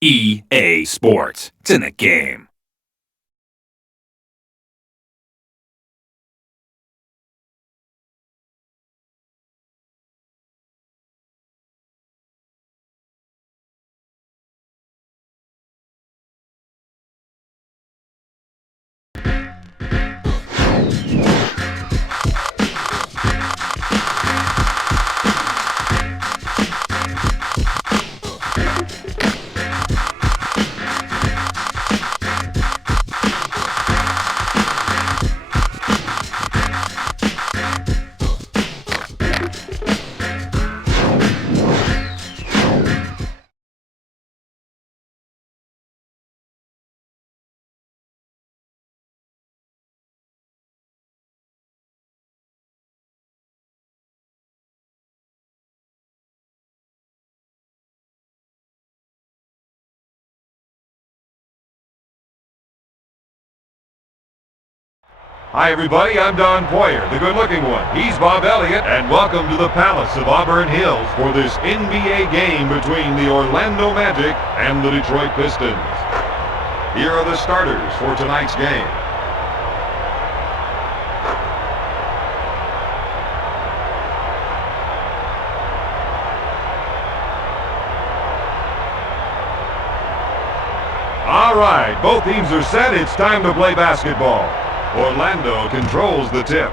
EA Sports. It's in the game. Hi everybody, I'm Don Poyer, the good-looking one. He's Bob Elliott, and welcome to the Palace of Auburn Hills for this NBA game between the Orlando Magic and the Detroit Pistons. Here are the starters for tonight's game. All right, both teams are set. It's time to play basketball. Orlando controls the tip.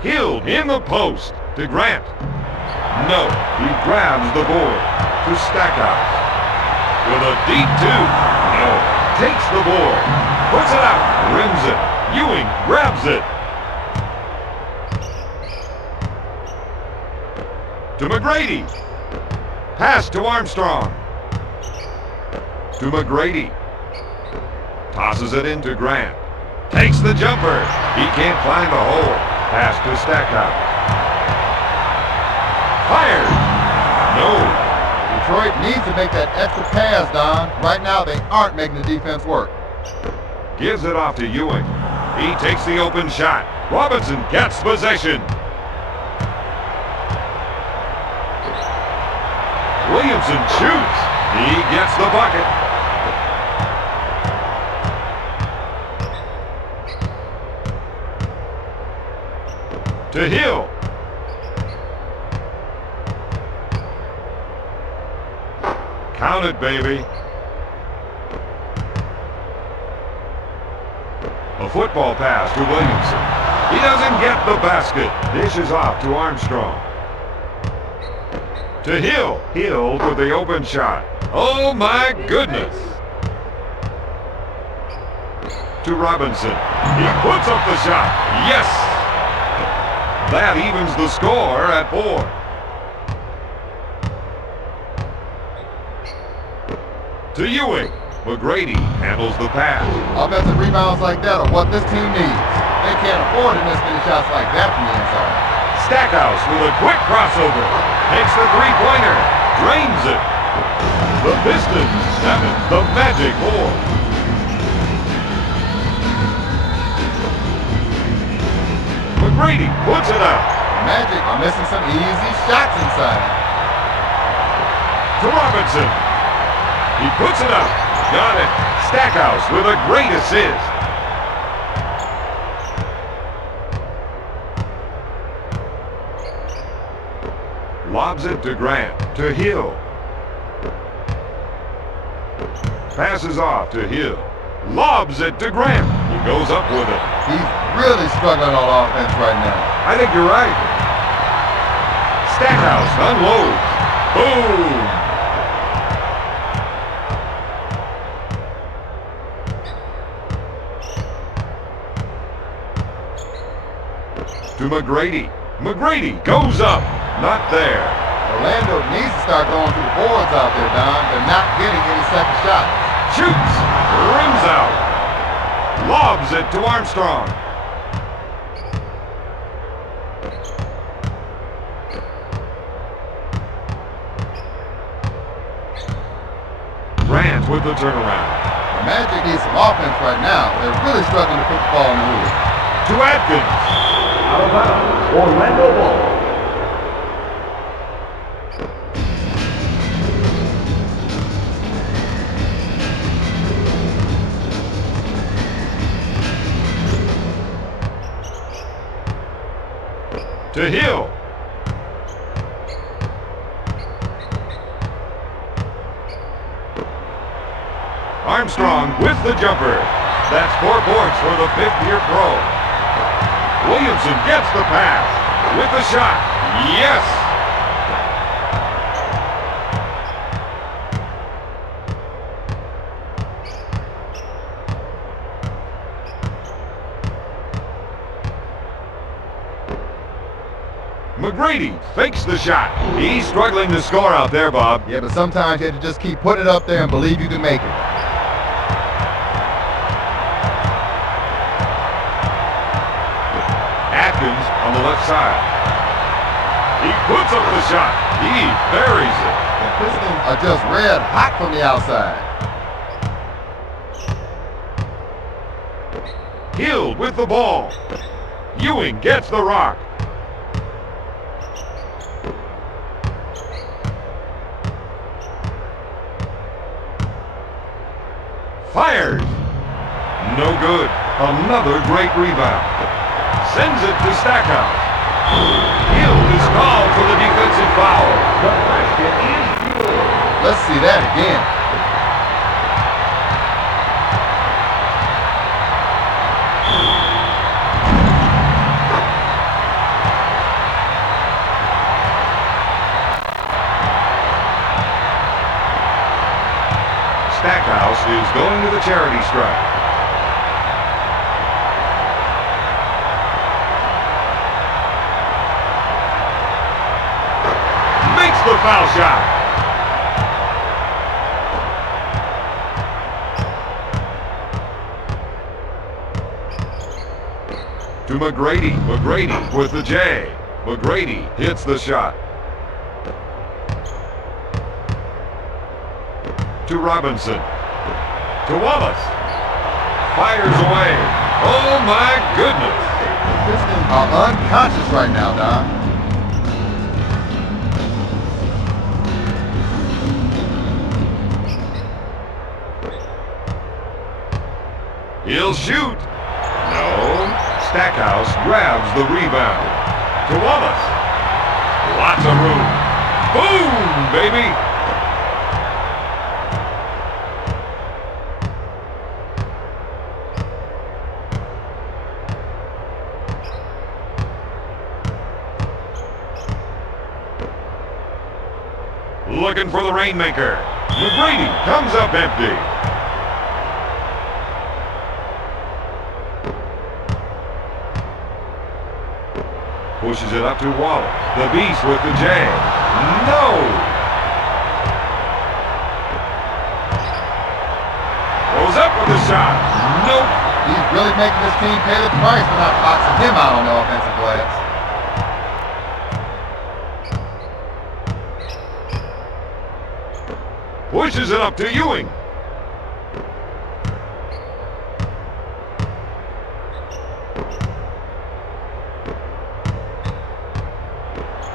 Hill in the post to Grant. No, he grabs the board to Stackhouse. With a deep two. No, takes the board. Puts it out. Rims it. Ewing grabs it. To McGrady. Pass to Armstrong. To McGrady. Tosses it into Grant. Takes the jumper. He can't find the hole. Pass to Stackhouse. Fired. No. Detroit needs to make that extra pass, Don. Right now, they aren't making the defense work. Gives it off to Ewing. He takes the open shot. Robinson gets possession. Williamson shoots. He gets the bucket. To Hill. Count it, baby. A football pass to Williamson. He doesn't get the basket. Dishes off to Armstrong. To Hill. Hill with the open shot. Oh my goodness. To Robinson. He puts up the shot. Yes. That evens the score at 4. To Ewing. McGrady handles the pass. Offensive rebounds like that are what this team needs. They can't afford to miss many shots like that from the inside. Stackhouse with a quick crossover. Takes the three-pointer. Drains it. The Pistons 7. The Magic 4. McGrady puts it up. Magic are missing some easy shots inside. To Robinson. He puts it up. Got it. Stackhouse with a great assist. Lobs it to Grant. To Hill. Passes off to Hill. Lobs it to Grant. He goes up with it. He's really struggling on offense right now. I think you're right. Stackhouse unloads. Boom! To McGrady. McGrady goes up. Not there. Orlando needs to start going to the boards out there, Don. They're not getting any second shots. Shoots. Rims out. Lobs it to Armstrong. Grant with the turnaround. The Magic needs some offense right now. They're really struggling to put the ball in the hoop. To Atkins. Out of bounds. Orlando ball. To Hill. Armstrong with the jumper. That's 4 points for the fifth-year pro. Williamson gets the pass with the shot. Yes! McGrady fakes the shot. He's struggling to score out there, Bob. Yeah, but sometimes you have to just keep putting it up there and believe you can make it. Atkins on the left side. He puts up the shot. He buries it. The Pistons are just red hot from the outside. Hill with the ball. Ewing gets the rock. Fires. No good. Another great rebound. Sends it to Stackhouse. Hill is called for the defensive foul. The basket is good. Let's see that again. Stackhouse is going to the charity stripe. Makes the foul shot. To McGrady. McGrady with the J. McGrady hits the shot. To Robinson. To Wallace. Fires away. Oh my goodness. The Pistons are unconscious right now, Don. He'll shoot. No. Stackhouse grabs the rebound. To Wallace. Lots of room. Boom, baby. Looking for the rainmaker. McGrady comes up empty. Pushes it up to Wallace. The Beast with the J. No! Goes up with the shot. Nope. He's really making this team pay the price for not boxing him out on the offensive glass. Pushes it up to Ewing.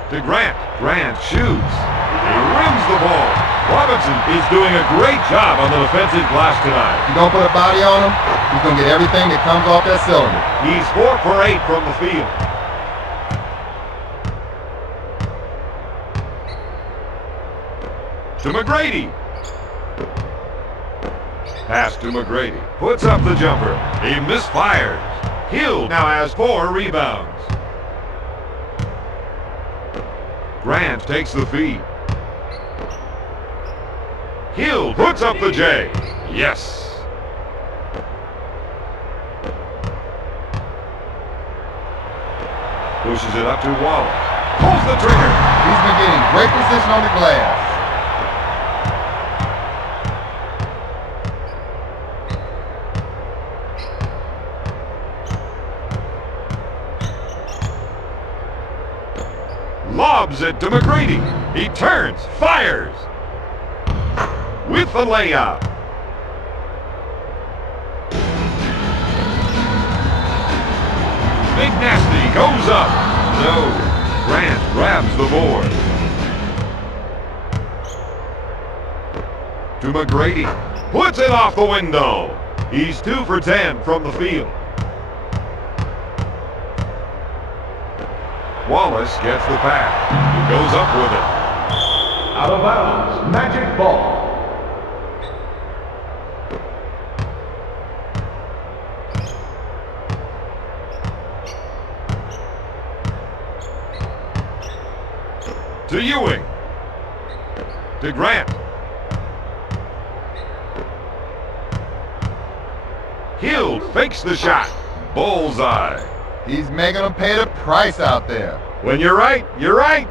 To Grant. Grant shoots. He rims the ball. Robinson is doing a great job on the defensive glass tonight. If you don't put a body on him, he's going to get everything that comes off that cylinder. He's 4 for 8 from the field. To McGrady. Pass to McGrady. Puts up the jumper. He misfires. Hill now has 4 rebounds. Grant takes the feed. Hill puts up the J. Yes. Pushes it up to Wallace. Pulls the trigger. He's been getting great position on the glass. Lobs it to McGrady. He turns, fires. With the layup. Big Nasty goes up. No. Grant grabs the board. To McGrady. Puts it off the window. He's 2 for 10 from the field. Wallace gets the pass. He goes up with it. Out of bounds, Magic ball. To Ewing. To Grant. Hill fakes the shot. Bullseye. He's making them pay the price out there. When you're right, you're right.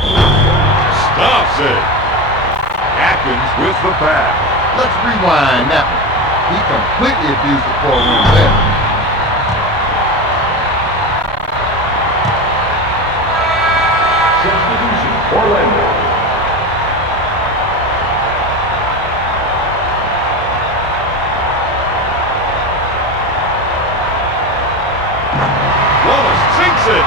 Stops it. Atkins with the pass. Let's rewind that one. He completely abused the courtroom there. Substitution, Orlando. Wallace sinks it.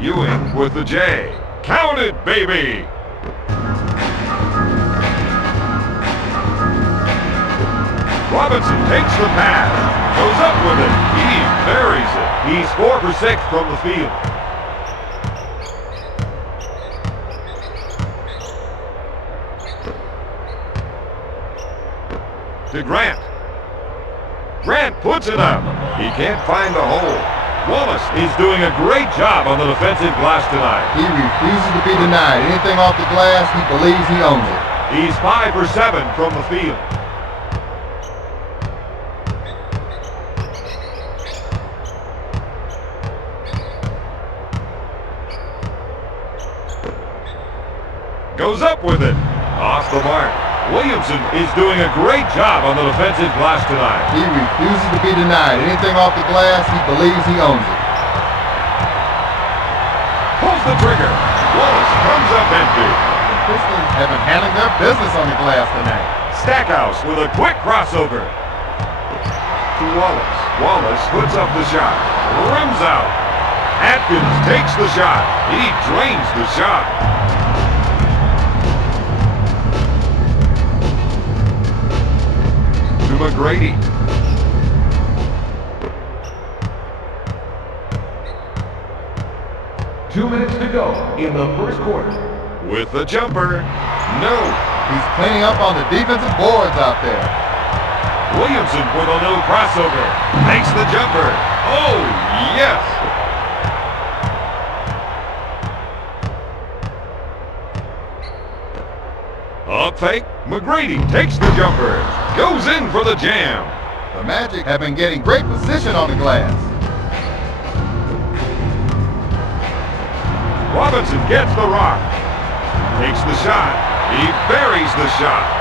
Ewing with the J. Count it, baby! Robinson takes the pass. Goes up with it. He buries it. He's 4 for 6 from the field. To Grant. Grant puts it up. He can't find the hole. Wallace is doing a great job on the defensive glass tonight. He refuses to be denied anything off the glass. He believes he owns it. He's 5 for 7 from the field. Goes up with it. Off the mark. Williamson is doing a great job on the defensive glass tonight. He refuses to be denied anything off the glass. He believes he owns it. Pulls the trigger. Wallace comes up empty. The Pistons have been handling their business on the glass tonight. Stackhouse with a quick crossover. To Wallace. Wallace puts up the shot. Rims out. Atkins takes the shot. He drains the shot. To McGrady. Two minutes to go in the first quarter. With the jumper. No. He's cleaning up on the defensive boards out there. Williamson with a little crossover. Makes the jumper. Oh, yes. Up fake. McGrady takes the jumper. Goes in for the jam. The Magic have been getting great position on the glass. Robinson gets the rock. Takes the shot. He buries the shot.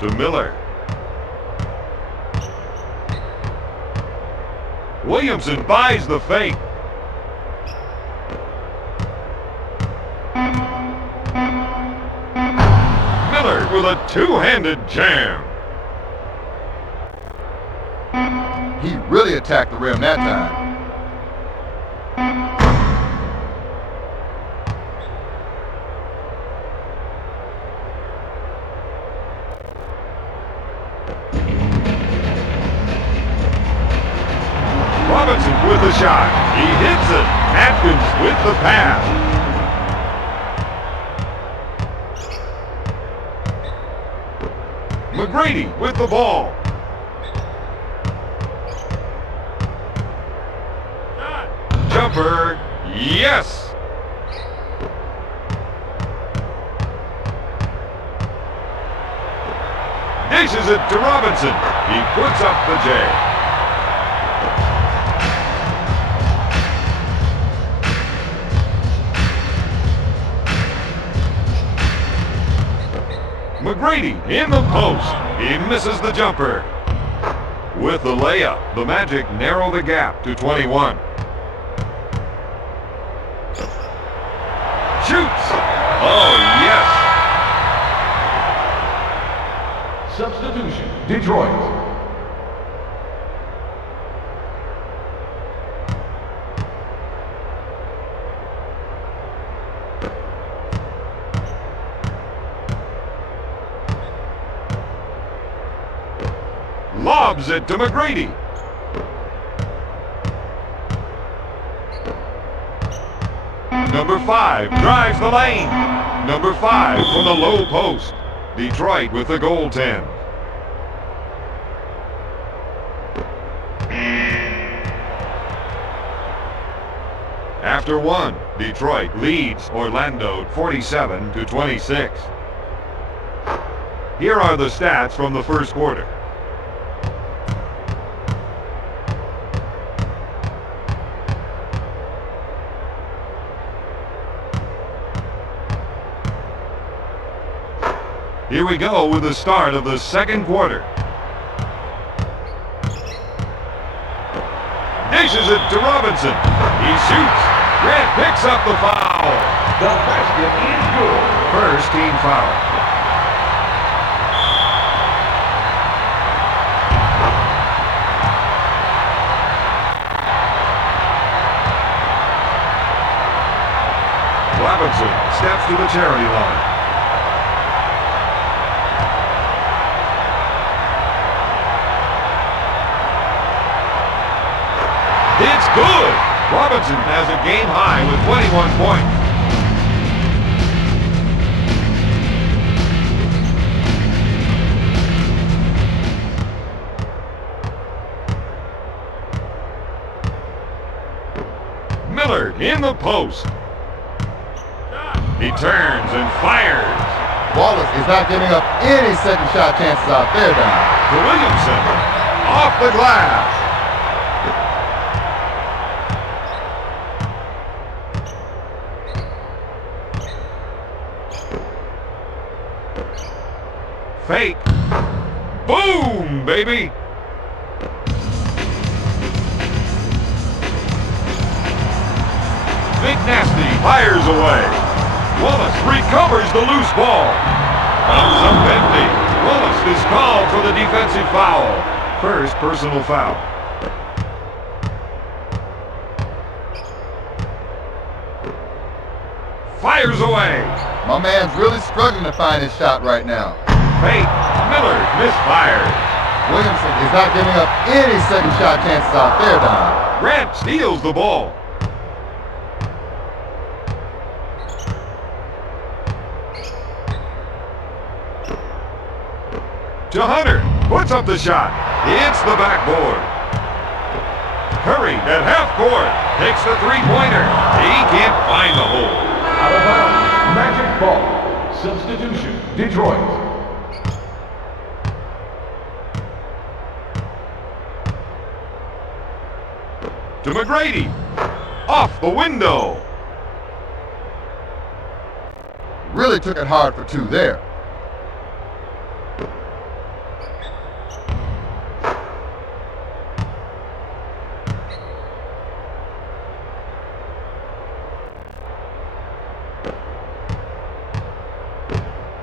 To Miller. Williamson buys the fake. Miller with a two-handed jam. He really attacked the rim that time. Robinson with the shot. He hits it. Atkins with the pass. McGrady with the ball. Jumper. Yes. Dishes it to Robinson. He puts up the J. McGrady in the post. He misses the jumper. With the layup, the Magic narrow the gap to 21. Shoots. Oh, yes. Substitution, Detroit. Lobs it to McGrady. Number 5 drives the lane. Number 5 from the low post. Detroit with the goaltend. After one, Detroit leads Orlando 47-26. Here are the stats from the first quarter. Here we go with the start of the second quarter. Dishes it to Robinson. He shoots. Grant picks up the foul. The basket is good. First team foul. Robinson steps to the charity line. It's good! Robinson has a game high with 21 points. Miller in the post. He turns and fires. Wallace is not giving up any second shot chances out there, Don. To Williamson. Off the glass. Fake. Boom, baby. Big Nasty fires away. Wallace recovers the loose ball. Comes up empty. Wallace is called for the defensive foul. First personal foul. Fires away. My man's really struggling to find his shot right now. Fake. Miller misfires. Williamson is not giving up any second shot chances out there, Don. Grant steals the ball. To Hunter. Puts up the shot. Hits the backboard. Curry at half court. Takes the three-pointer. He can't find the hole. Out of bounds. Magic ball. Substitution. Detroit. To McGrady. Off the window. Really took it hard for two there.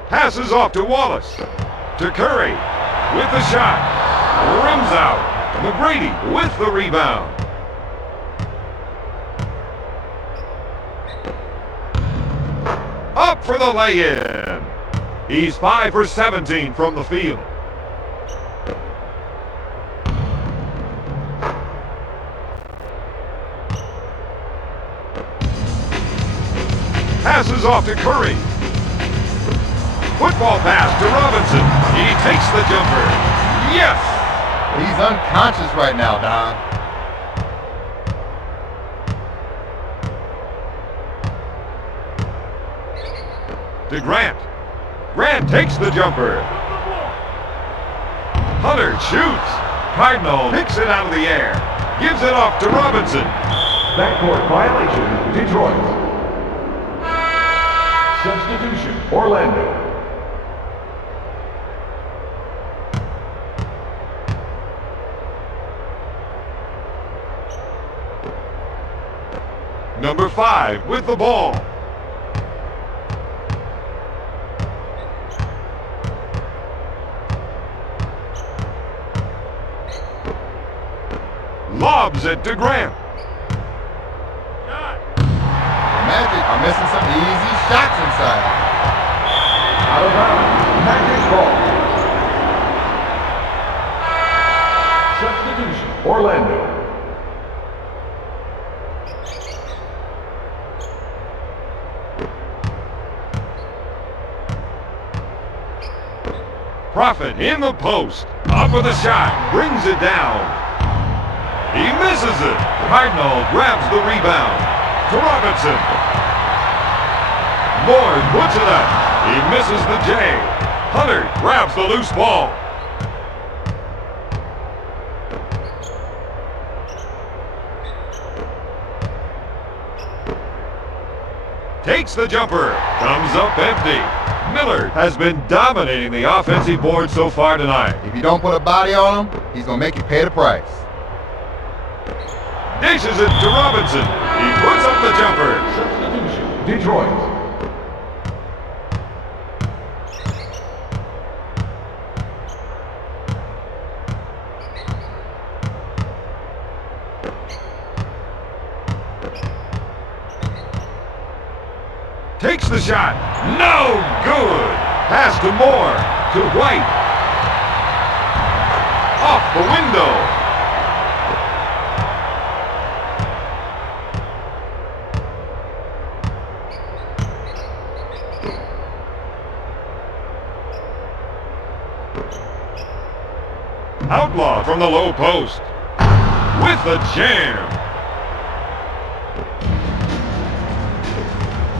Passes off to Wallace. To Curry. With the shot. Rims out. McGrady with the rebound. Up for the lay-in. He's 5 for 17 from the field. Passes off to Curry. Football pass to Robinson. He takes the jumper. Yes! He's unconscious right now, Don. To Grant. Grant takes the jumper. Hunter shoots. Cardinal picks it out of the air. Gives it off to Robinson. Backcourt violation. Detroit. Substitution. Orlando. Number 5 with the ball. Lobs it to Grant. Magic are missing some easy shots inside. Out of bounds. Magic ball. Prophet in the post. Up with a shot. Brings it down. He misses it. Cardinal grabs the rebound. To Robinson. Moore puts it up. He misses the J. Hunter grabs the loose ball. Takes the jumper. Comes up empty. Miller has been dominating the offensive board so far tonight. If you don't put a body on him, he's going to make you pay the price. Dishes it to Robinson. He puts up the jumper. Substitution. Detroit. Takes the shot. No good. Pass to Moore. To White. Off the window. Outlaw from the low post. With the jam.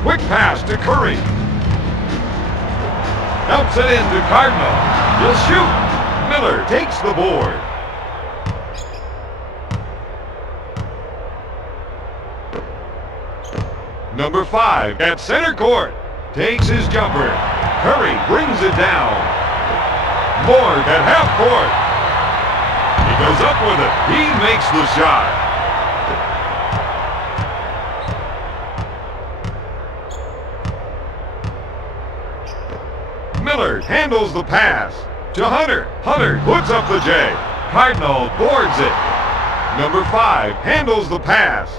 Quick pass to Curry. Helps it in to Cardinal. He'll shoot. Miller takes the board. Number 5 at center court. Takes his jumper. Curry brings it down. Moore at half court. He goes up with it. He makes the shot. Miller handles the pass to Hunter. Hunter puts up the J. Cardinal boards it. Number 5 handles the pass.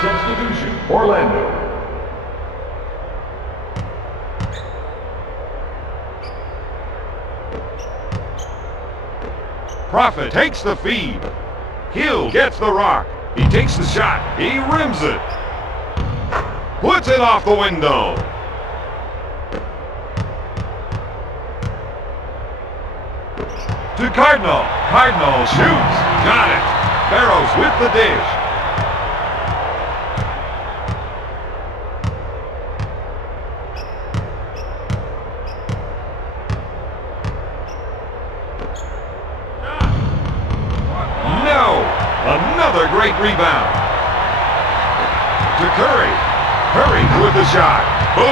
Substitution. Orlando. Prophet takes the feed. Hill gets the rock. He takes the shot. He rims it. Puts it off the window. To Cardinal. Cardinal shoots. Got it. Barrows with the dish. No. Another great rebound. To Curry. Curry with the shot. Boom!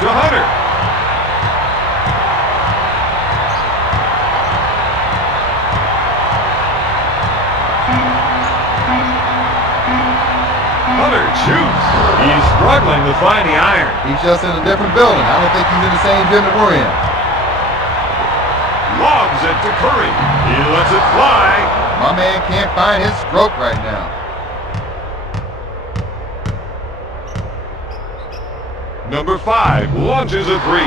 To Hunter. Hunter shoots. He's struggling to find the iron. He's just in a different building. I don't think he's in the same gym that we're in. Lobs it to Curry. He lets it fly. My man can't find his stroke right now. Number 5 launches a 3.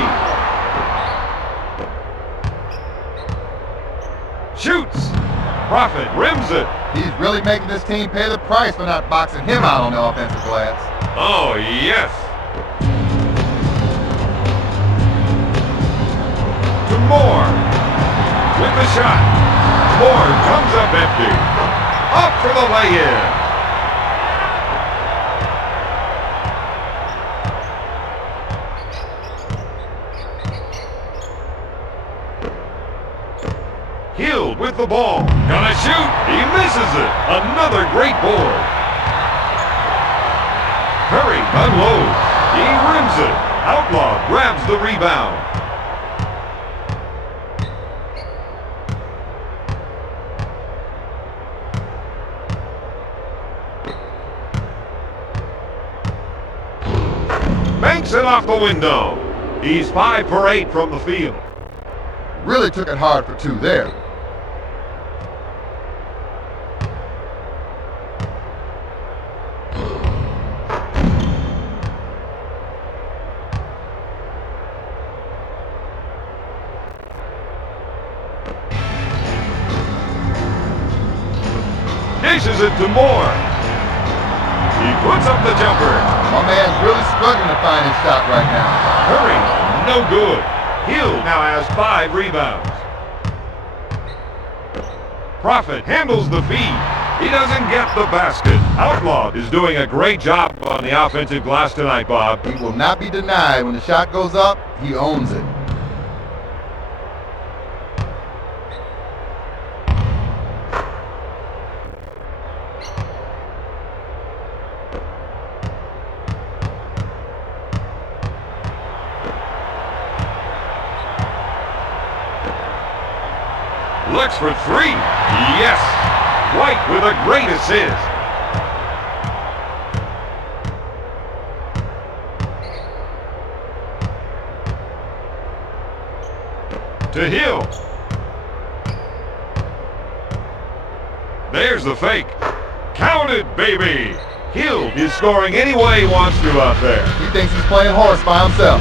Shoots. Prophet rims it. He's really making this team pay the price for not boxing him out on the offensive glass. Oh, yes. To Moore. With the shot. Moore comes up empty. Up for the lay-in. Hill with the ball. Gonna shoot. He misses it. Another great board. Curry unloads. He rims it. Outlaw grabs the rebound. Banks it off the window. He's 5 for 8 from the field. Really took it hard for 2 there. Dishes it to Moore. He puts up the jumper. My man's really struggling to find his shot right now. Curry, no good. Hill now has 5 rebounds. Prophet handles the feed. He doesn't get the basket. Outlaw is doing a great job on the offensive glass tonight, Bob. He will not be denied. When the shot goes up, he owns it. Looks for 3. Yes! White with a great assist. To Hill. There's the fake. Count it, baby! Hill is scoring any way he wants to out there. He thinks he's playing horse by himself.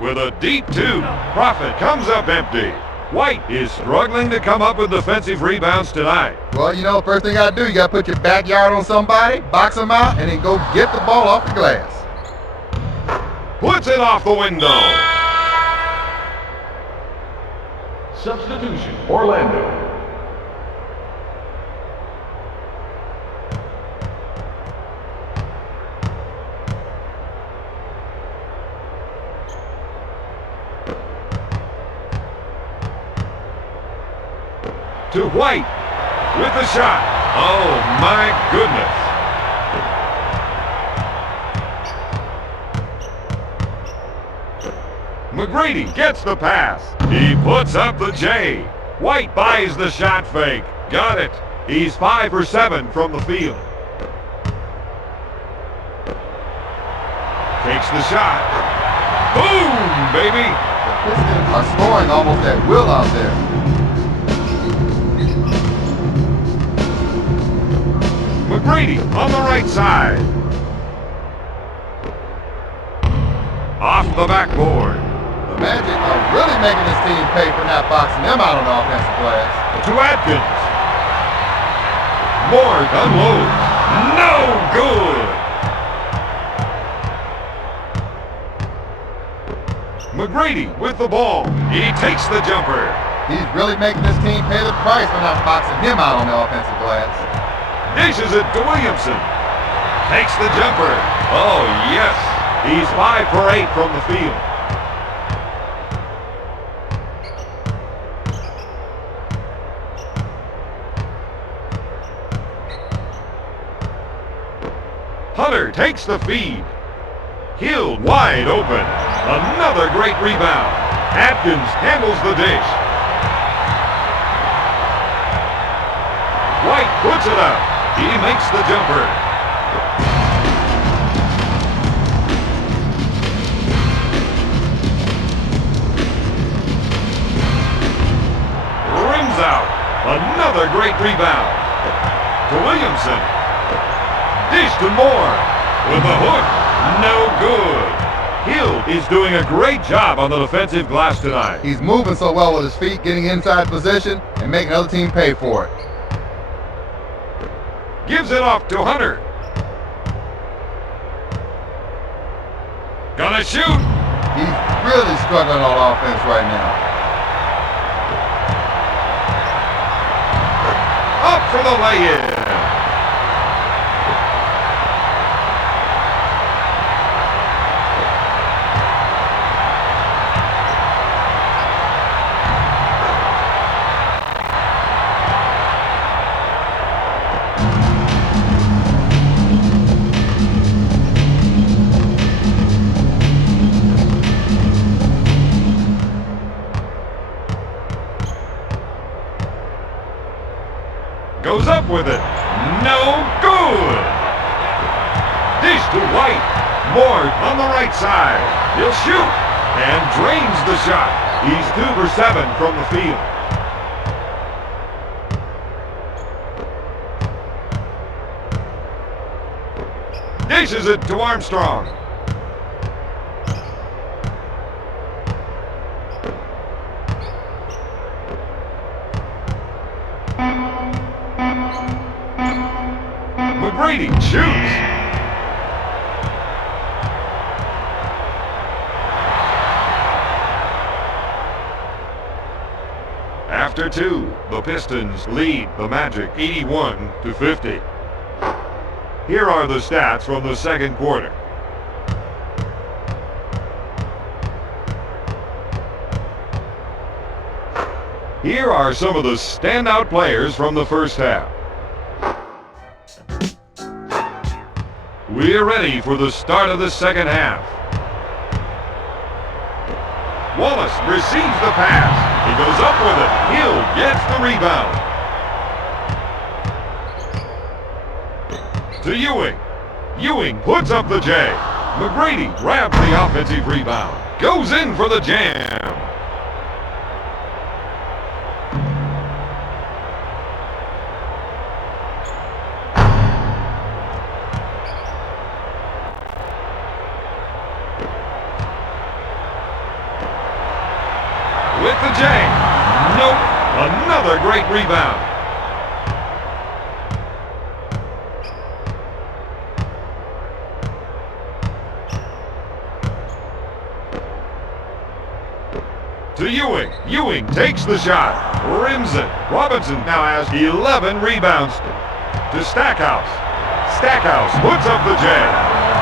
With a deep 2, Prophet comes up empty. White is struggling to come up with defensive rebounds tonight. Well, you know, first thing you gotta do, you gotta put your backyard on somebody, box them out, and then go get the ball off the glass. Puts it off the window. Substitution, Orlando. To White with the shot. Oh my goodness. McGrady gets the pass. He puts up the J. White buys the shot fake. Got it. He's 5 for 7 from the field. Takes the shot. Boom, baby. The Pistons are scoring almost at will out there. McGrady on the right side. Off the backboard. The Magic are really making this team pay for not boxing them out on the offensive glass. To Atkins. Moore unloads. No good. McGrady with the ball. He takes the jumper. He's really making this team pay the price for not boxing him out on the offensive glass. Dishes it to Williamson. Takes the jumper. Oh, yes. He's 5 for 8 from the field. Hunter takes the feed. Hill wide open. Another great rebound. Atkins handles the dish. White puts it up. He makes the jumper. Rims out. Another great rebound. To Williamson. Dish to Moore. With the hook. No good. Hill is doing a great job on the defensive glass tonight. He's moving so well with his feet, getting inside position, and making the other team pay for it. Gives it off to Hunter. Gonna shoot. He's really struggling on offense right now. Up for the lay-in. Goes up with it. No good. Dish to White. Moore on the right side. He'll shoot and drains the shot. He's 2 for 7 from the field. Dishes it to Armstrong. McGrady shoots. After two, the Pistons lead the Magic 81-50. Here are the stats from the second quarter. Here are some of the standout players from the first half. We're ready for the start of the second half. Wallace receives the pass. He goes up with it. Hill gets the rebound. To Ewing. Ewing puts up the J. McGrady grabs the offensive rebound. Goes in for the jam. With the J. Nope. Another great rebound. To Ewing. Ewing takes the shot. Rims it. Robinson now has 11 rebounds. To Stackhouse. Stackhouse puts up the J.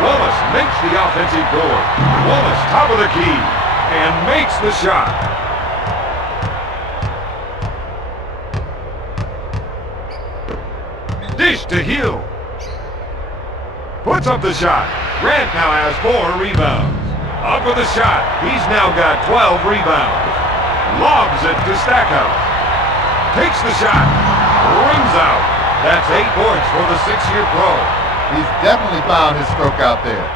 Wallace makes the offensive board. Wallace top of the key. And makes the shot. Dish to Hill. Puts up the shot. Grant now has 4 rebounds. Up with the shot. He's now got 12 rebounds. Lobs it to Stackhouse. Takes the shot. Rims out. That's 8 points for the 6-year pro. He's definitely found his stroke out there.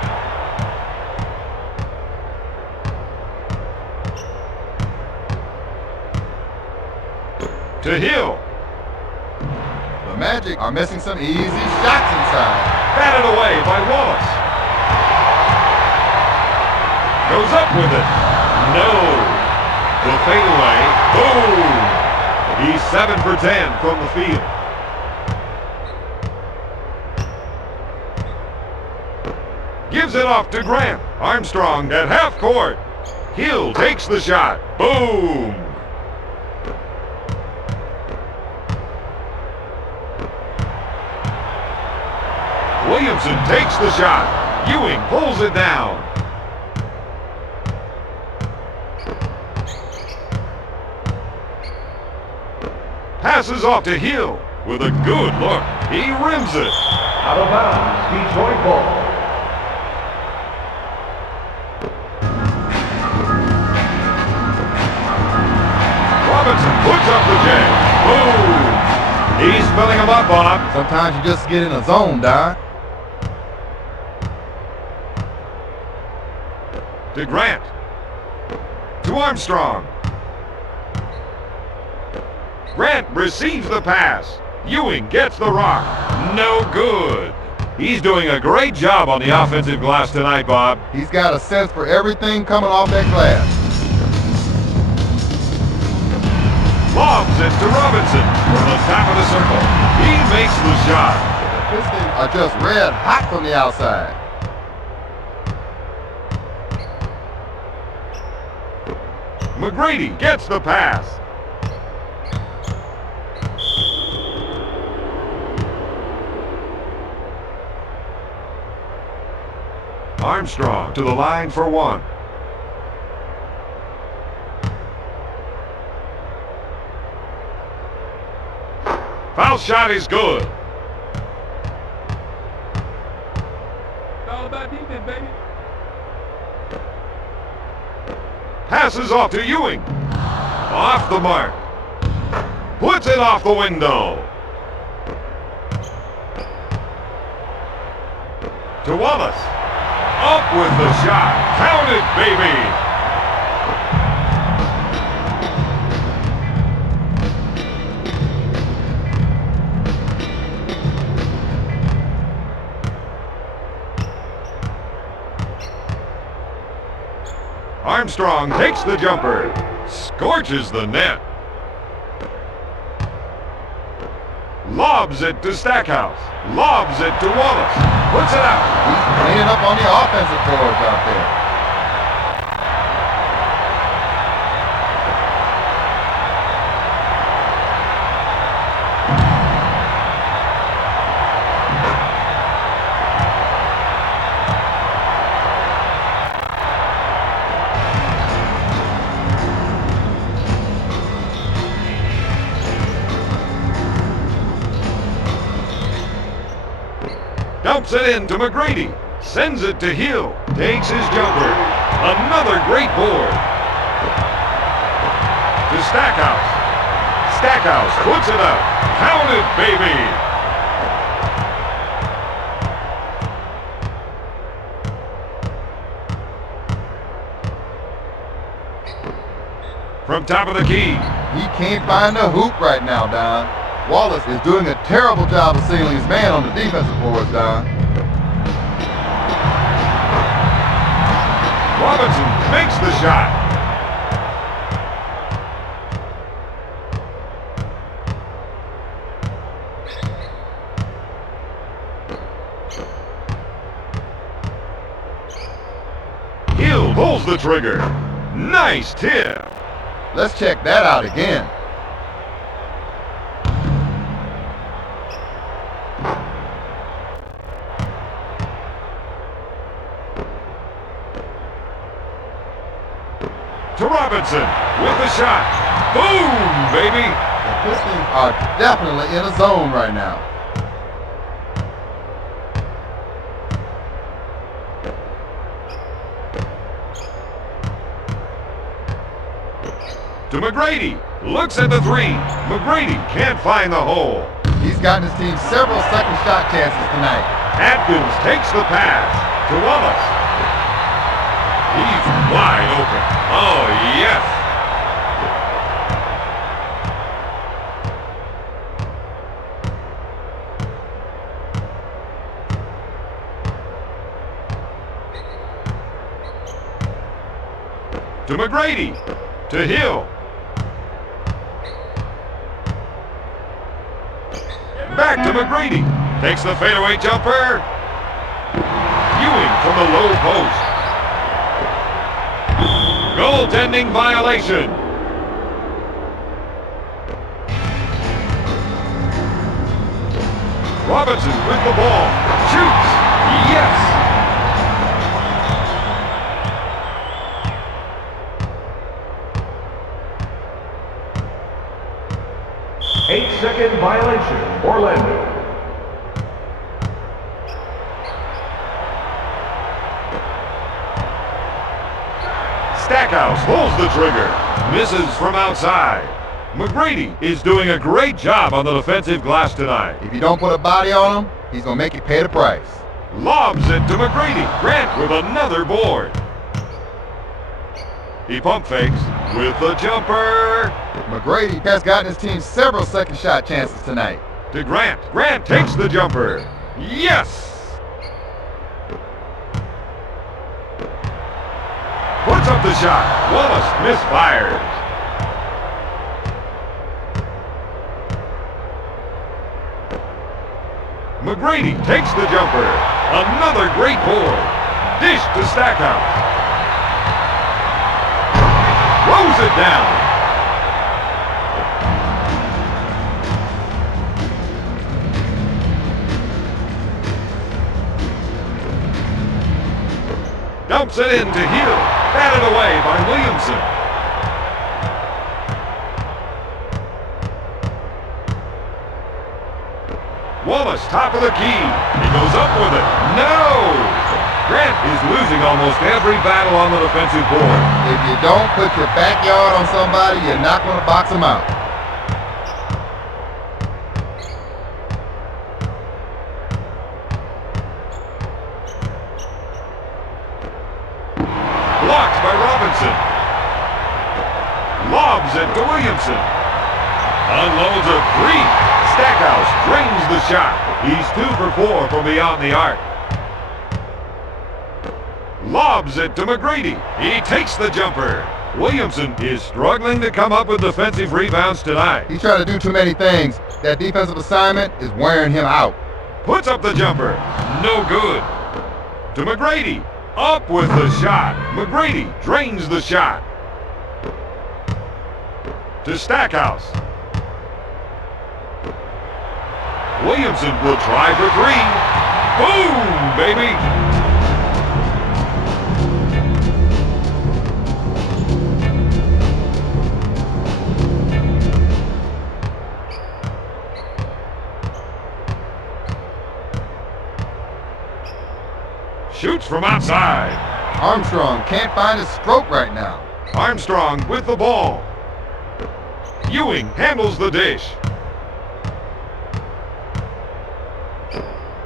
To Hill. The Magic are missing some easy shots inside. Batted away by Wallace. Goes up with it. No. The fadeaway. Boom. He's 7 for 10 from the field. Gives it off to Grant. Armstrong at half court. Hill takes the shot. Boom. Williamson takes the shot. Ewing pulls it down. Passes off to Hill with a good look. He rims it. Out of bounds, Detroit ball. Robinson puts up the J. Boom. He's filling him up, Bob. Sometimes you just get in a zone, Don. To Grant. To Armstrong. Grant receives the pass. Ewing gets the rock. No good. He's doing a great job on the offensive glass tonight, Bob. He's got a sense for everything coming off that glass. Lobs it to Robinson from the top of the circle. He makes the shot. The Pistons are just red hot from the outside. McGrady gets the pass. Armstrong to the line for one. Foul shot is good. It's all about defense, baby. Passes off to Ewing. Off the mark. Puts it off the window. To Wallace. Up with the shot. Count it, baby. Armstrong takes the jumper. Scorches the net. Lobs it to Stackhouse. Lobs it to Wallace. Puts it out. He's cleaning up on the offensive boards out there. Dumps it in to McGrady. Sends it to Hill. Takes his jumper. Another great board. To Stackhouse. Stackhouse puts it up. Count it, baby. From top of the key. He can't find the hoop right now, Don. Wallace is doing a terrible job of sealing his man on the defensive boards, Don. Robinson makes the shot. Hill pulls the trigger. Nice tip. Let's check that out again. To Robinson with the shot. Boom, baby. The Pistons are definitely in a zone right now. To McGrady. Looks at the three. McGrady can't find the hole. He's gotten his team several second shot chances tonight. Atkins takes the pass to Wallace. He's wide open. Oh, yes. To McGrady. To Hill. Back to McGrady. Takes the fadeaway jumper. Ewing from the low post. Goaltending violation. Robinson with the ball. Shoots. Yes. Eight-second violation, Orlando. Stackhouse pulls the trigger. Misses from outside. McGrady is doing a great job on the defensive glass tonight. If you don't put a body on him, he's going to make you pay the price. Lobs it to McGrady. Grant with another board. He pump fakes with the jumper. McGrady has gotten his team several second shot chances tonight. To Grant. Grant takes the jumper. Yes! Puts up the shot. Wallace misfires. McGrady takes the jumper. Another great board. Dish to Stackhouse. Throws it down. Dumps it in to Hill. Batted away by Williamson. Wallace, top of the key. He goes up with it. No! Grant is losing almost every battle on the defensive board. If you don't put your backyard on somebody, you're not going to box them out. Blocked by Robinson. Lobs it to Williamson. Unloads a three. Stackhouse drains the shot. He's 2 for 4 from beyond the arc. Lobs it to McGrady. He takes the jumper. Williamson is struggling to come up with defensive rebounds tonight. He's trying to do too many things. That defensive assignment is wearing him out. Puts up the jumper. No good. To McGrady. Up with the shot. McGrady drains the shot. To Stackhouse. Williamson will try for three. Boom, baby. Shoots from outside. Armstrong can't find his stroke right now. Armstrong with the ball. Ewing handles the dish.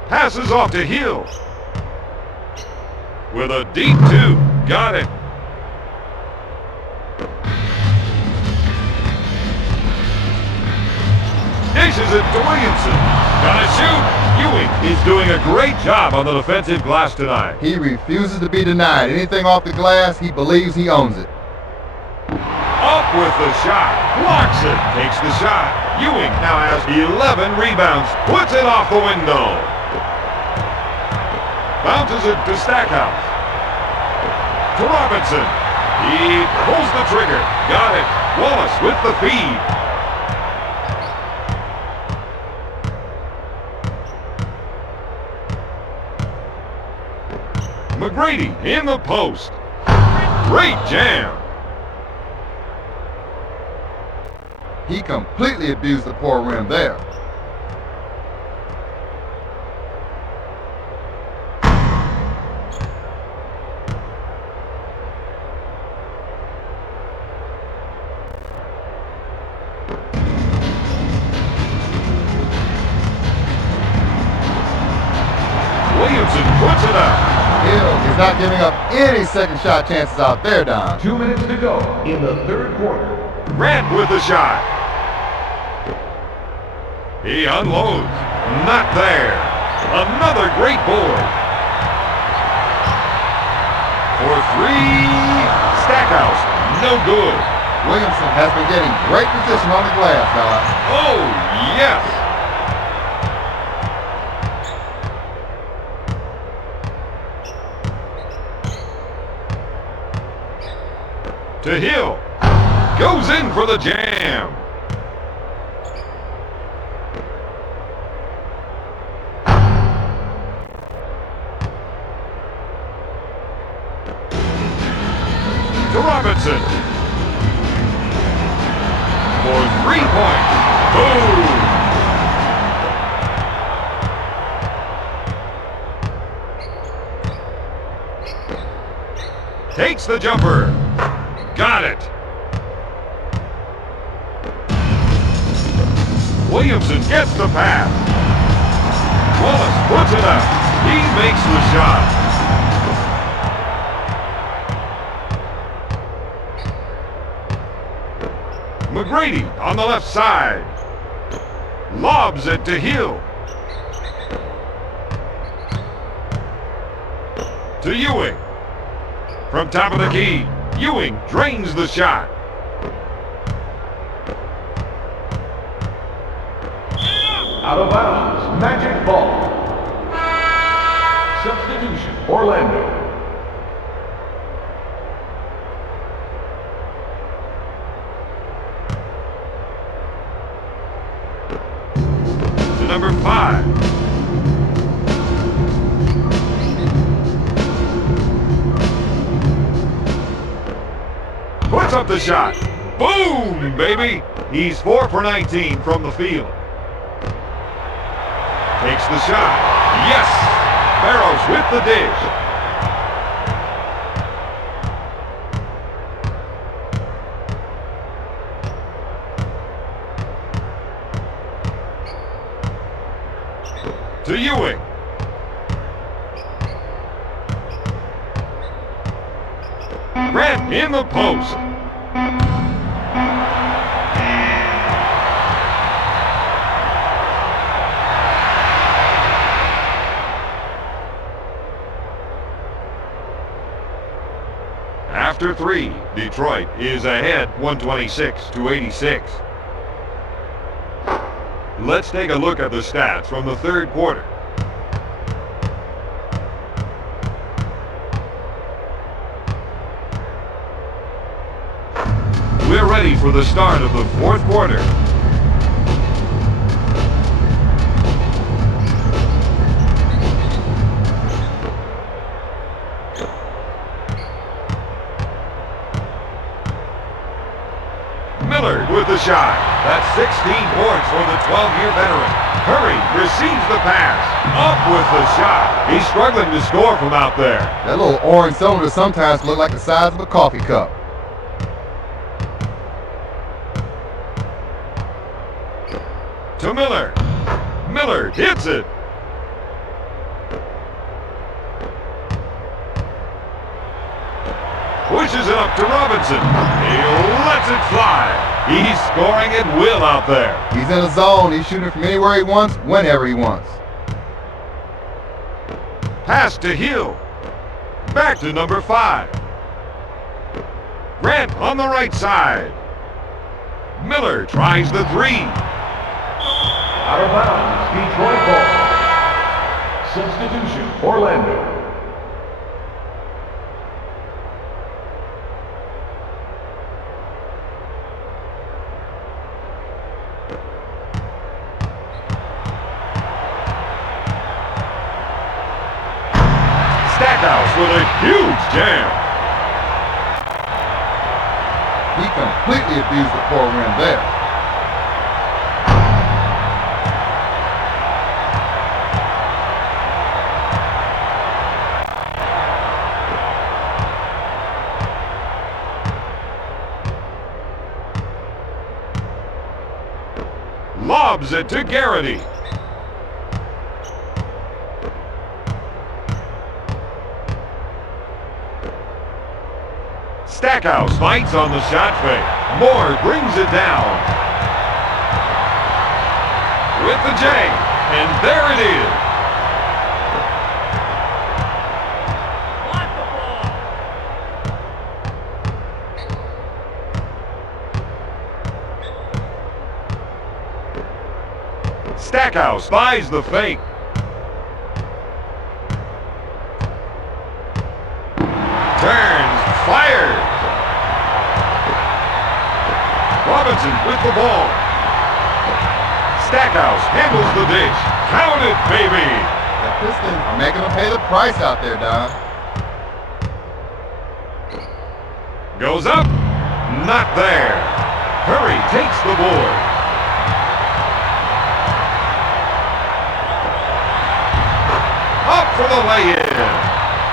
Passes off to Hill. With a deep two. Got it. Dishes it to Williamson. Gonna shoot. Ewing is doing a great job on the defensive glass tonight. He refuses to be denied. Anything off the glass, he believes he owns it. Up with the shot. Blocks it. Takes the shot. Ewing now has 11 rebounds. Puts it off the window. Bounces it to Stackhouse. To Robinson. He pulls the trigger. Got it. Wallace with the feed. McGrady in the post. Great jam. He completely abused the poor rim there. Williamson puts it up. Hill is not giving up any second shot chances out there, Don. 2 minutes to go in the third quarter. Grant with the shot. He unloads. Not there. Another great board. For three. Stackhouse. No good. Williamson has been getting great position on the glass, Don. Oh, yes. To Hill. Goes in for the jam. To Robinson. For 3 points. Boom. Takes the jumper. Got it. Williamson gets the pass. Wallace puts it up. He makes the shot. McGrady on the left side. Lobs it to Hill. To Ewing. From top of the key. Ewing drains the shot. Out of bounds, Magic ball. Substitution, Orlando. To number 5. Puts up the shot. Boom, baby. He's 4 for 19 from the field. Takes the shot. Yes! Barrows with the dish. To Ewing. Grant in the post. After 3, Detroit is ahead 126-86. Let's take a look at the stats from the third quarter. We're ready for the start of the fourth quarter. Miller with the shot. That's 16 points for the 12-year veteran. Curry receives the pass. Up with the shot. He's struggling to score from out there. That little orange cylinder sometimes look like the size of a coffee cup. To Miller. Miller hits it. Pushes it up to Robinson. He lets it fly. He's scoring at will out there. He's in a zone. He's shooting from anywhere he wants, whenever he wants. Pass to Hill. Back to number 5. Grant on the right side. Miller tries the 3. Out of bounds, Detroit ball. Substitution, Orlando. Stackhouse with a huge jam. He completely abused the poor rim there. Lobs it to Garrity. Stackhouse fights on the shot fake. Moore brings it down. With the J. And there it is. Stackhouse buys the fake. Turns, fires. Robinson with the ball. Stackhouse handles the dish. Count it, baby. The Pistons are making them pay the price out there, Don. Goes up. Not there. Curry takes the board. Up for the lay-in.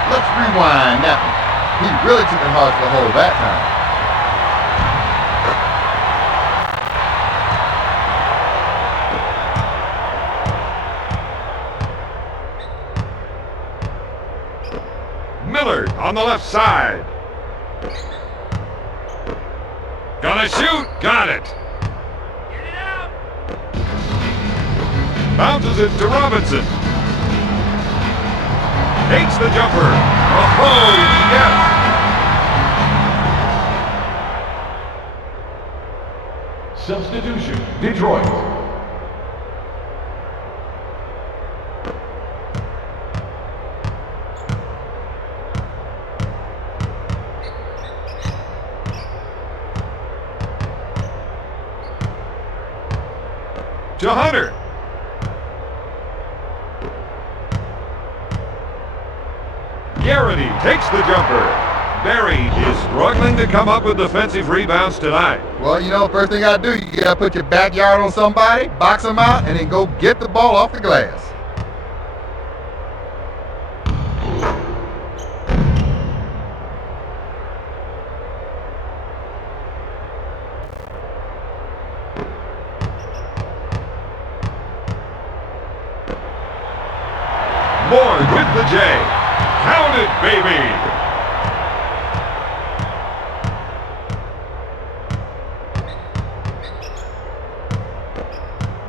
Let's rewind that one. He really took it hard to the hole that time. Miller on the left side. Gonna shoot. Got it. Get it out. Bounces it to Robinson. Takes the jumper. Oh, yes. Substitution, Detroit. To Hunter. Garrity takes the jumper. Barry is struggling to come up with defensive rebounds tonight. Well, you know, first thing I do, you gotta put your backyard on somebody, box them out, and then go get the ball off the glass. Moore with the J. Count it, baby.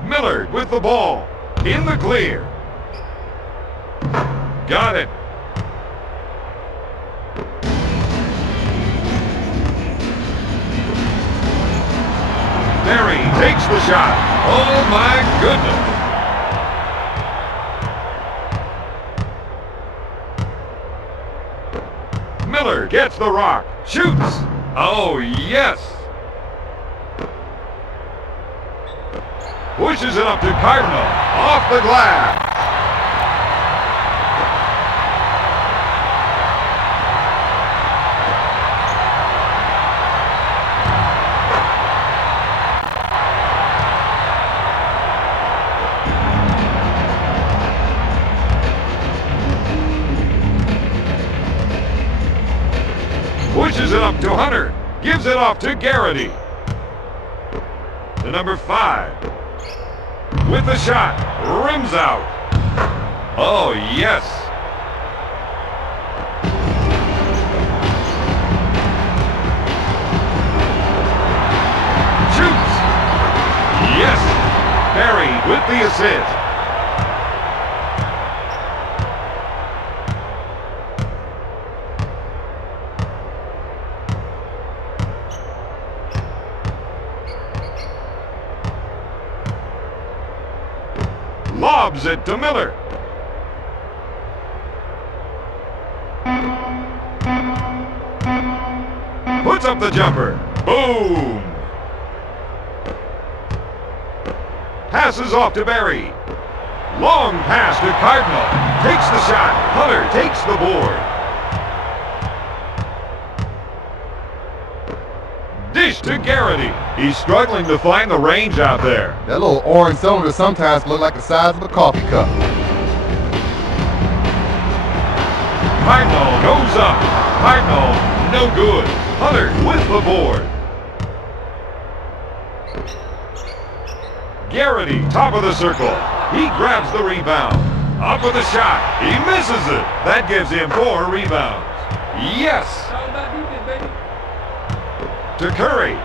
Miller with the ball. In the clear. Got it. Barry takes the shot. Oh my goodness. Miller gets the rock. Shoots. Oh yes. Pushes it up to Cardinal. Off the glass. Pushes it up to Hunter. Gives it off to Garrity. To number 5. With the shot. Rims out. Oh, yes. Shoots. Yes. Barry with the assist. Lobs it to Miller. Puts up the jumper. Boom. Passes off to Barry. Long pass to Cardinal. Takes the shot. Hunter takes the board. Dish to Garrity. He's struggling to find the range out there. That little orange cylinder sometimes look like the size of a coffee cup. Cardinal goes up. Cardinal, no good. Hunter with the board. Garrity, top of the circle. He grabs the rebound. Up with a shot. He misses it. That gives him 4 rebounds. Yes. To Curry.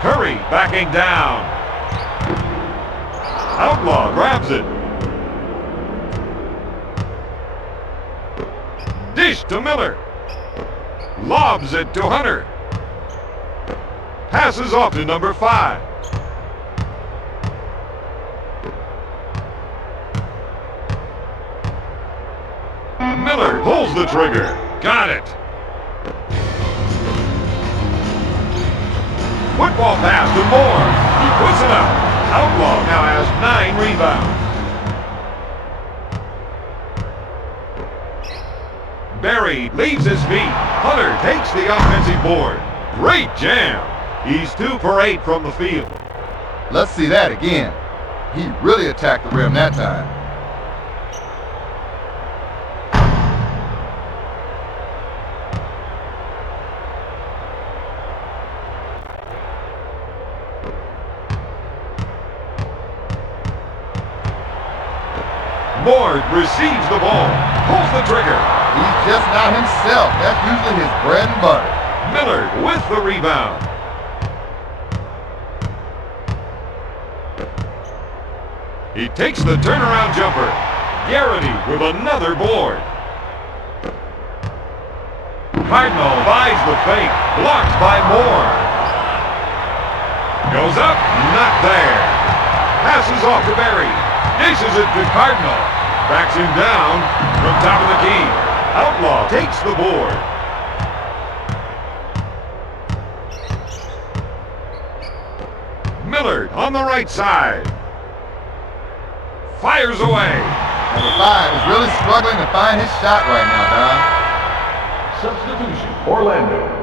Curry backing down. Outlaw grabs it. Dish to Miller. Lobs it to Hunter. Passes off to number 5. Miller pulls the trigger. Got it. Football pass to Moore. He puts it up. Outlaw now has 9 rebounds. Barry leaves his feet. Hunter takes the offensive board. Great jam. He's 2 for 8 from the field. Let's see that again. He really attacked the rim that time. Moore receives the ball. Pulls the trigger. He's just not himself. That's usually his bread and butter. Miller with the rebound. He takes the turnaround jumper. Garrity with another board. Cardinal buys the fake. Blocked by Moore. Goes up. Not there. Passes off to Barry. Dishes it to Cardinal. Backs him down from top of the key. Outlaw takes the board. Miller on the right side. Fires away. Number 5 is really struggling to find his shot right now, Don. Substitution, Orlando.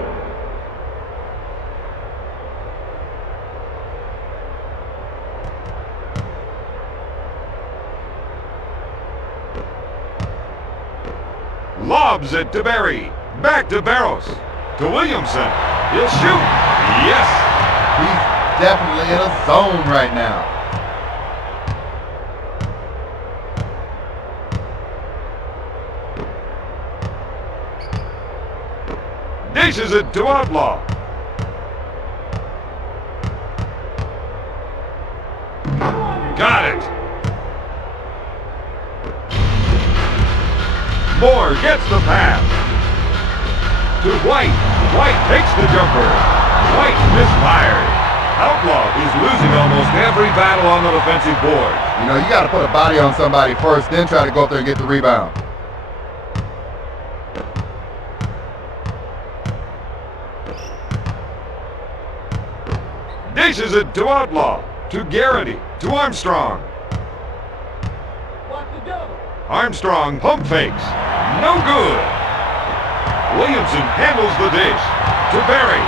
Lobs it to Barry. Back to Barros. To Williamson. He'll shoot. Yes. He's definitely in a zone right now. Dishes it to Outlaw. Got it. Moore gets the pass. To White. White takes the jumper. White misfired. Outlaw is losing almost every battle on the defensive board. You know, you got to put a body on somebody first, then try to go up there and get the rebound. Dishes it to Outlaw, to Garrity, to Armstrong. Armstrong pump fakes. No good. Williamson handles the dish. To Barry.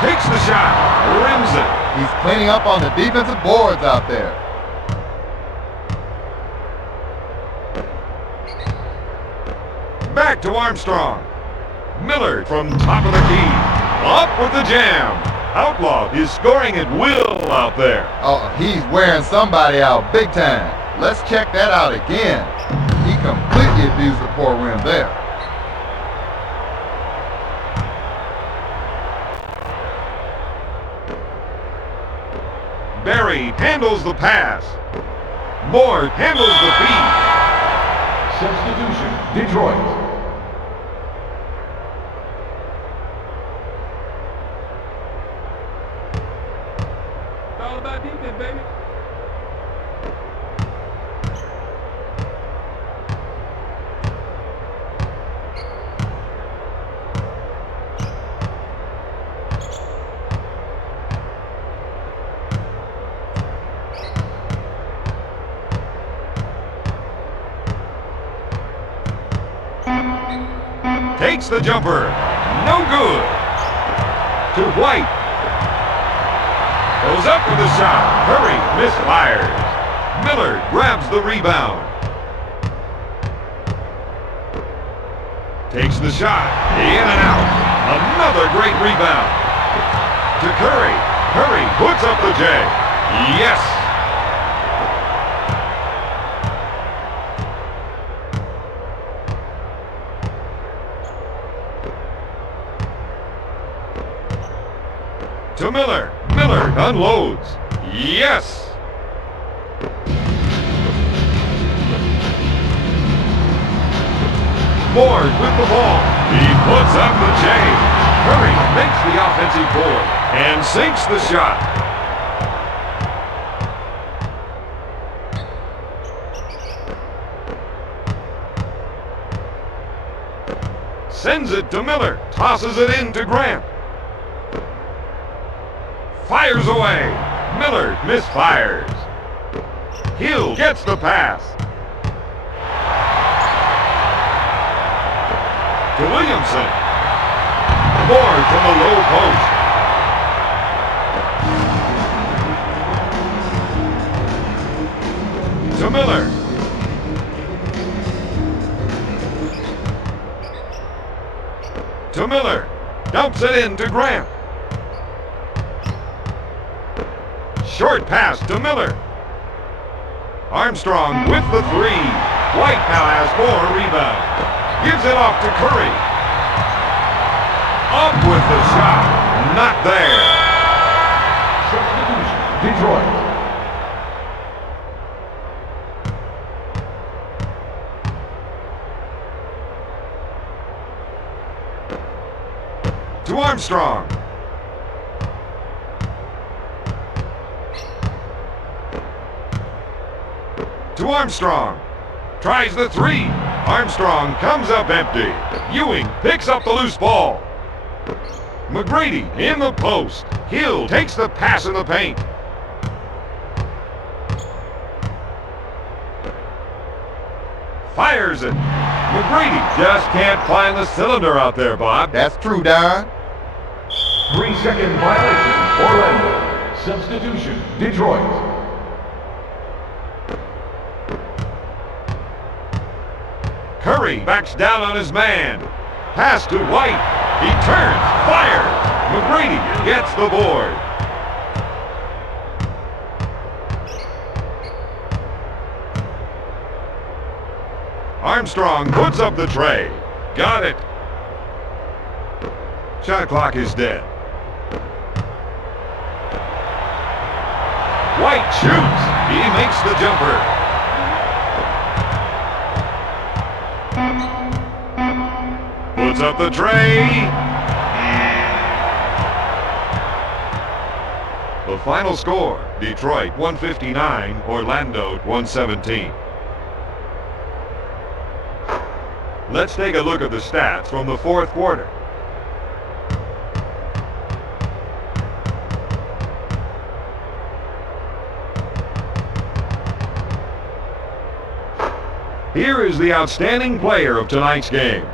Takes the shot. Rims it. He's cleaning up on the defensive boards out there. Back to Armstrong. Miller from top of the key. Up with the jam. Outlaw is scoring at will out there. Oh, he's wearing somebody out big time. Let's check that out again. He completely abused the poor rim there. Barry handles the pass. Moore handles the feed. Substitution, Detroit. It's all about defense, baby. Takes the jumper. No good. To White. Goes up with the shot. Curry misfires. Miller grabs the rebound. Takes the shot. In and out. Another great rebound. To Curry. Curry puts up the J. Yes. To Miller. Miller unloads. Yes! Moore with the ball. He puts up the J. Curry makes the offensive board and sinks the shot. Sends it to Miller. Tosses it in to Grant. Fires away. Miller misfires. Hill gets the pass. To Williamson. Moore from the low post. To Miller. To Miller. Dumps it in to Grant. Short pass to Miller. Armstrong with the three. White now has more rebound. Gives it off to Curry. Up with the shot. Not there. Substitution, Detroit. To Armstrong. To Armstrong. Tries the three. Armstrong comes up empty. Ewing picks up the loose ball. McGrady in the post. Hill takes the pass in the paint. Fires it. McGrady just can't find the cylinder out there, Bob. That's true, Don. 3-second violation, Orlando. Substitution, Detroit. Curry backs down on his man. Pass to White. He turns. Fires. McGrady gets the board. Armstrong puts up the tray. Got it. Shot clock is dead. White shoots. He makes the jumper. Puts up the tray. The final score, Detroit 159, Orlando 117. Let's take a look at the stats from the fourth quarter. Here is the outstanding player of tonight's game.